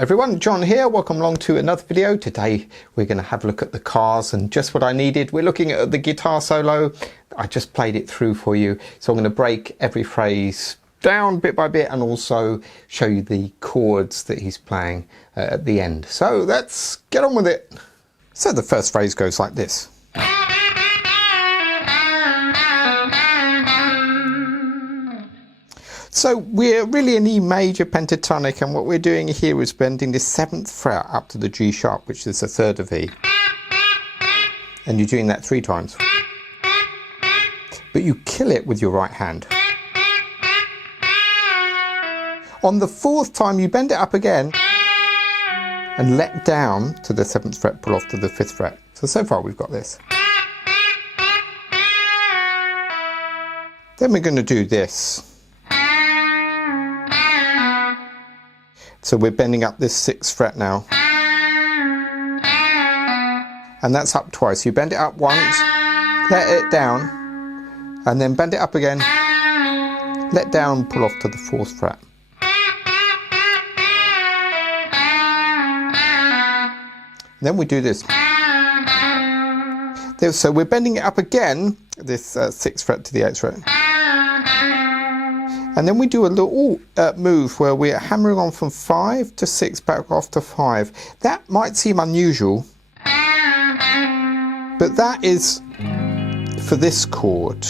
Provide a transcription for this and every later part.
everyone, John here. Welcome along to another video. Today we're going to have a look at the cars and just what I needed. We're looking at the guitar solo. I just played it through for you, so I'm going to break every phrase down bit by bit and also show you the chords that he's playing at the end. So let's get on with it. So the first phrase goes like this. So we're really in E major pentatonic, and what we're doing here is bending the 7th fret up to the G sharp, which is a third of E. And you're doing that 3 times. But you kill it with your right hand. On the 4th time you bend it up again and let down to the 7th fret, pull off to the 5th fret. So far we've got this. Then we're going to do this. So we're bending up this 6th fret now. And that's up twice. You bend it up once, let it down, and then bend it up again, let down, pull off to the 4th fret. Then we do this. So we're bending it up again, this 6th fret to the 8th fret. And then we do a little move where we're hammering on from 5 to 6 back off to 5. That might seem unusual, but that is for this chord,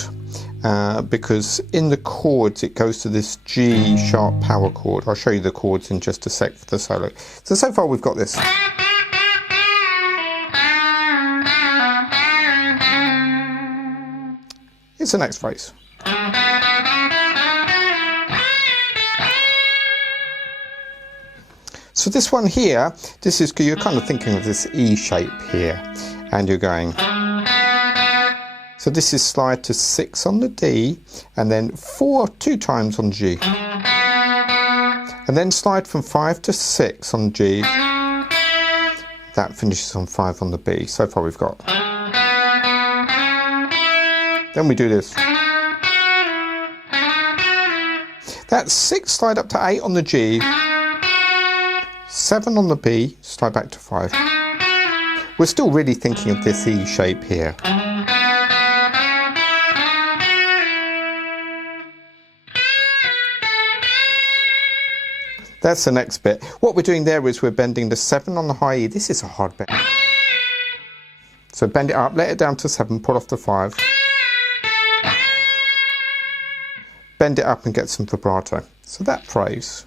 because in the chords it goes to this G sharp power chord. I'll show you the chords in just a sec for the solo. So far we've got this. Here's the next phrase. So this one here, this is, you're kind of thinking of this E shape here, and you're going. So this is slide to 6 on the D, and then 4 2 times on G. And then slide from 5 to 6 on G. That finishes on 5 on the B. So far we've got. Then we do this. That's 6 slide up to 8 on the G. 7 on the B, slide back to 5. We're still really thinking of this E shape here. That's the next bit. What we're doing there is we're bending the 7 on the high E. This is a hard bend. So bend it up, let it down to 7, pull off to 5. Bend it up and get some vibrato. So that phrase.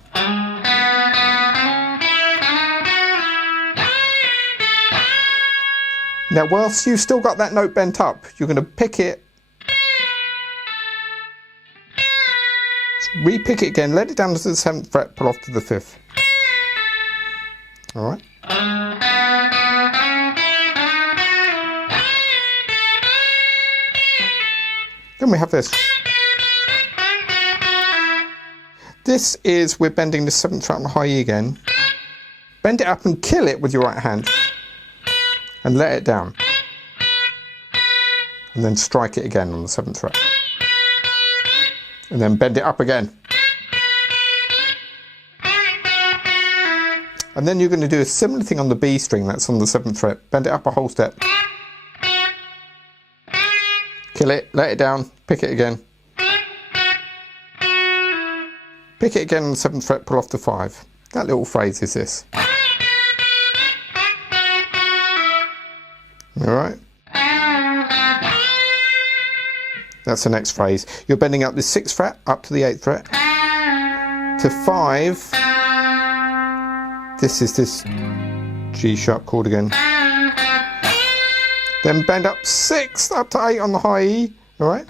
Now, whilst you've still got that note bent up, you're going to pick it, re-pick it again, let it down to the 7th fret, pull off to the 5th. All right. Then we have this. This is, we're bending the 7th fret on the high E again. Bend it up and kill it with your right hand. And let it down. And then strike it again on the 7th fret. And then bend it up again. And then you're going to do a similar thing on the B string, that's on the 7th fret. Bend it up a whole step. Kill it, let it down, pick it again. Pick it again on the 7th fret, pull off to 5. That little phrase is this. Alright. That's the next phrase. You're bending up the 6th fret up to the 8th fret. To 5. This is this G sharp chord again. Then bend up 6 up to 8 on the high E. Alright.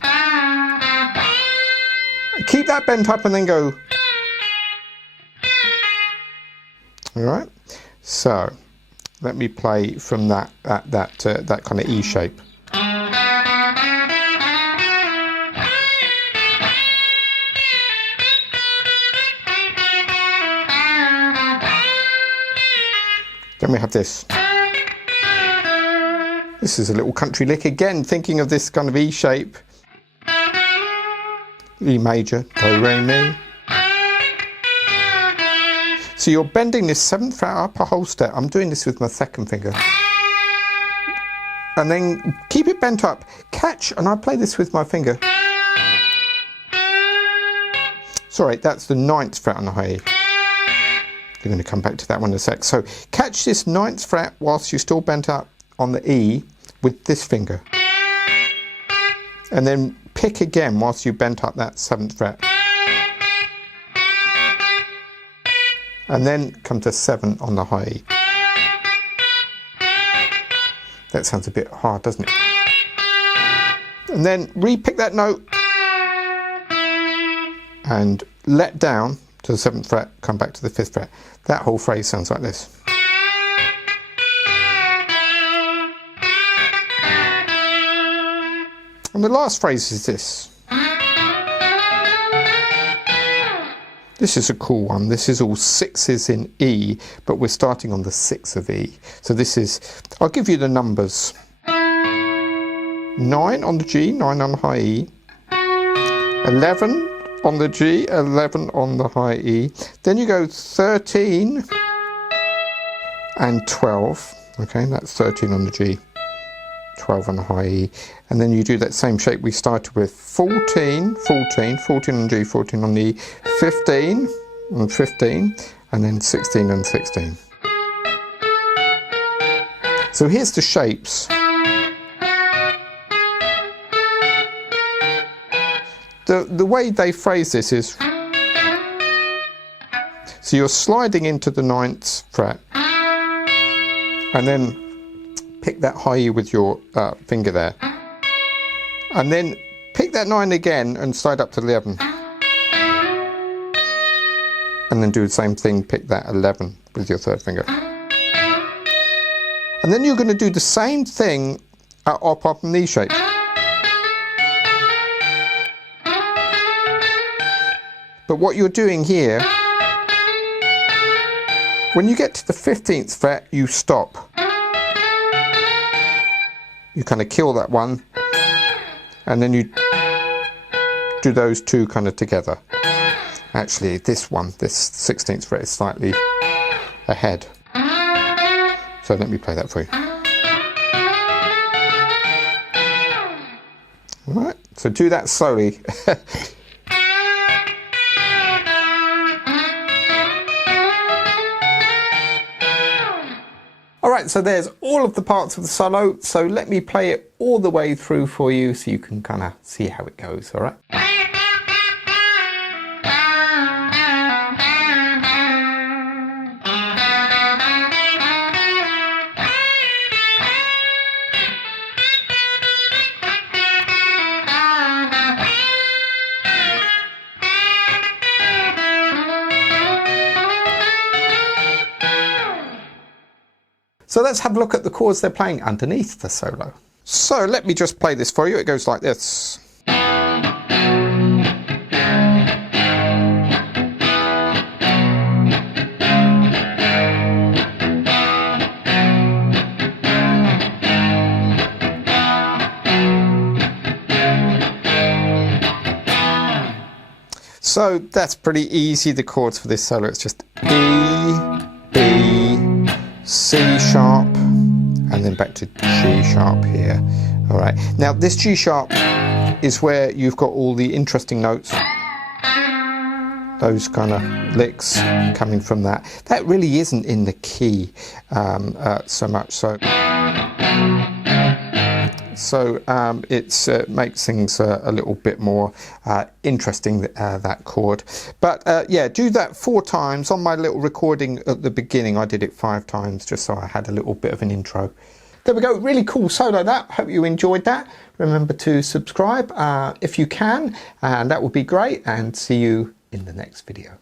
Keep that bent up and then go. Alright. So let me play from that kind of E shape. Then we have this. This is a little country lick again, thinking of this kind of E shape. E major, do, re, mi. So you're bending this 7th fret up a whole step. I'm doing this with my 2nd finger. And then keep it bent up. Catch, and I play this with my finger. Sorry, that's the 9th fret on the high E. You're going to come back to that one in a sec. So catch this 9th fret whilst you're still bent up on the E with this finger. And then pick again whilst you bent up that 7th fret. And then come to 7 on the high E. That sounds a bit hard, doesn't it? And then re-pick that note and let down to the 7th fret, come back to the 5th fret. That whole phrase sounds like this. And the last phrase is this. This is a cool one. This is all 6s in E, but we're starting on the 6th of E. So this is, I'll give you the numbers. 9 on the G, 9 on the high E. 11 on the G, 11 on the high E. Then you go 13 and 12. Okay, that's 13 on the G, 12 on the high E. And then you do that same shape we started with. 14, 14, 14 on G, 14 on the E, 15 and 15, and then 16 and 16. So here's the shapes. The way they phrase this is, so you're sliding into the 9th fret, and then pick that high E with your finger there, and then pick that 9 again and slide up to 11, and then do the same thing, pick that 11 with your 3rd finger, and then you're going to do the same thing at up and E shape. But what you're doing here, when you get to the 15th fret, you stop. You kind of kill that one, and then you do those two kind of together. Actually, this one, this 16th fret is slightly ahead. So let me play that for you. All right, so do that slowly. Alright, so there's all of the parts of the solo, so let me play it all the way through for you so you can kind of see how it goes, alright? So let's have a look at the chords they're playing underneath the solo. So let me just play this for you. It goes like this. So that's pretty easy, the chords for this solo. It's just E, B, C sharp, and then back to G sharp here. All right, now this G sharp is where you've got all the interesting notes, those kind of licks coming from that. That really isn't in the key so much, so it makes things a little bit more interesting, that chord. But yeah, do that 4 times. On my little recording at the beginning, I did it 5 times just so I had a little bit of an intro. There we go, really cool solo that. Hope you enjoyed that. Remember to subscribe if you can, and that would be great, and see you in the next video.